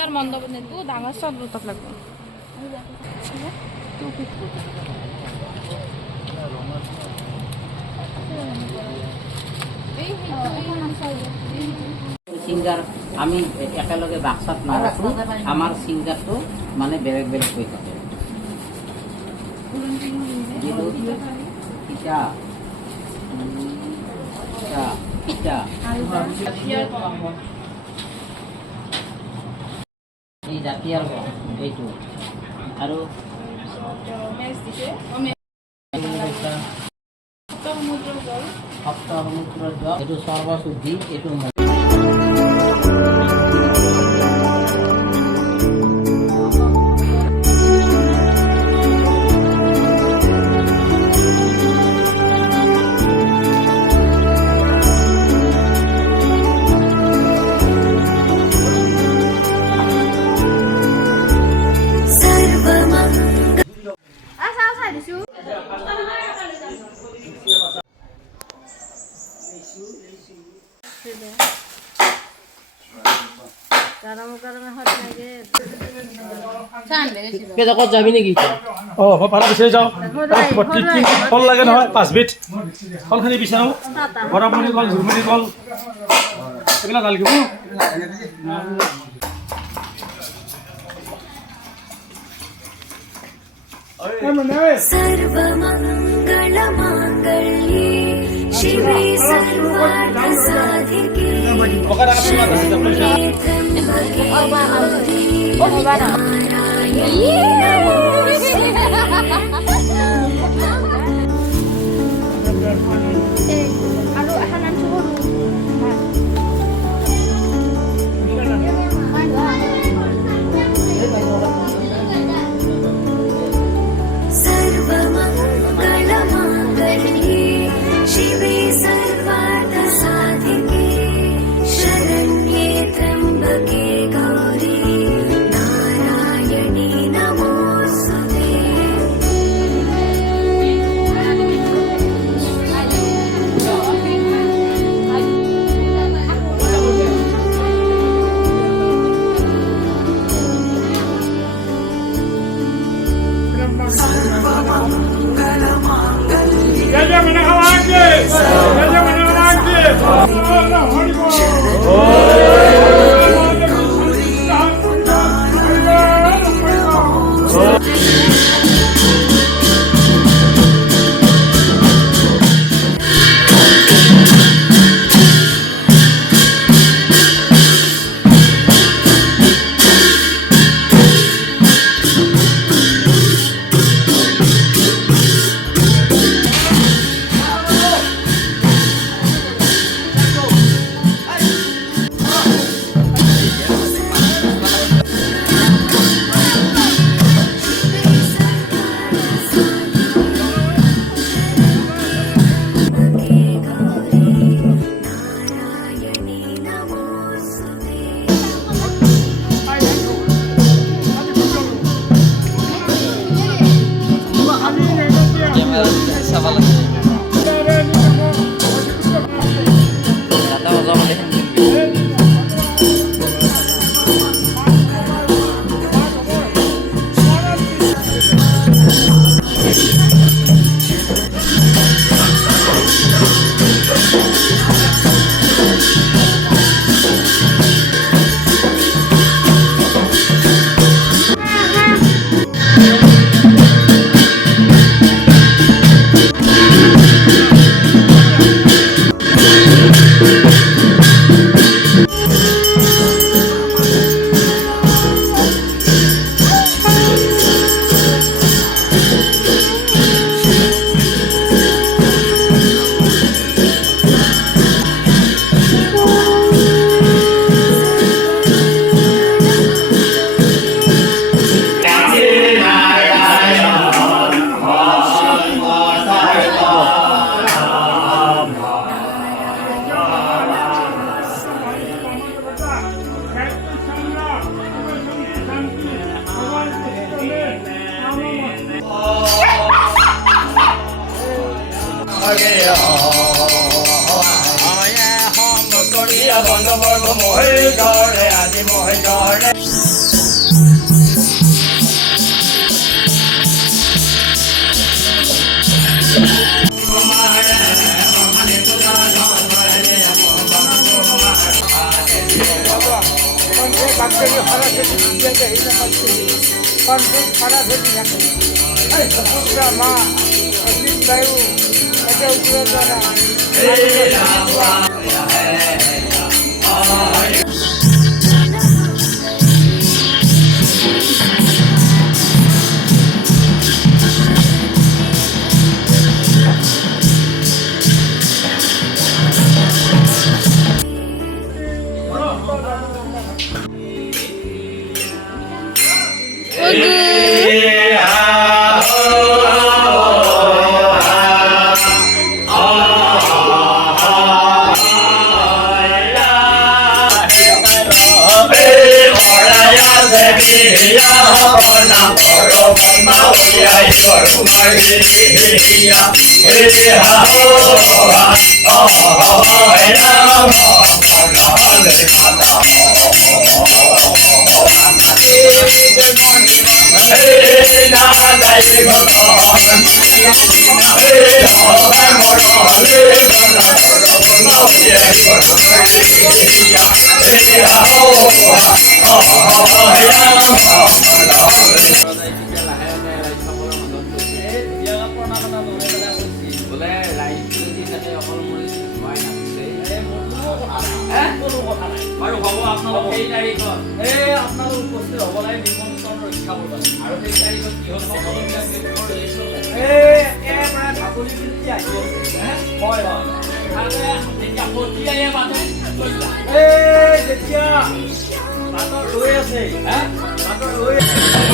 पूजार मंडप तू डांगर सब रुतक लगबो সিঙ্গার আমি একেলগে বাক্সাত নাৰাখো আমাৰ সিঙ্গাৰটো মানে বেলেগ বেলেগ হৈ থাকে এই জাতীয় এইটো আৰু সপ্তমূত্ৰৰ জল এইটো সৰ্বশুদ্ধি এইটো ক'ত যাবি নেকি ভাড়া বিচাৰি যাওঁ ফল লাগে নহয় 5 বিধ ফলখিনি বিচাৰোঁ বৰামুৰি কল ঝুৰমুৰি কল এইবিলাক লাগিব सर्वमङ्गलमाङ्गल्ये शिवे सर्वार्थसाधिके त्र्यम्बके गौरी नारायणी सर्वमङ्गलमाङ्गल्ये शिवे सर्वार्थसाधिके शरण्ये त्र्यम्बके गौरी नारायणी नमोऽस्तुते বাৰু হ'ব আপোনালোক সেই তাৰিখত আপোনালোক উপস্থিত হ'ব লাগে নিমন্ত্ৰণ ৰক্ষা কৰিব আৰু সেই তাৰিখত কি হ'ল সকলোবিলাক ঢাকনি বৃত্তি আহি হয় যেতিয়া পঠিয়াই মানে যেতিয়া বাটত ৰৈ আছে বাটত ৰৈ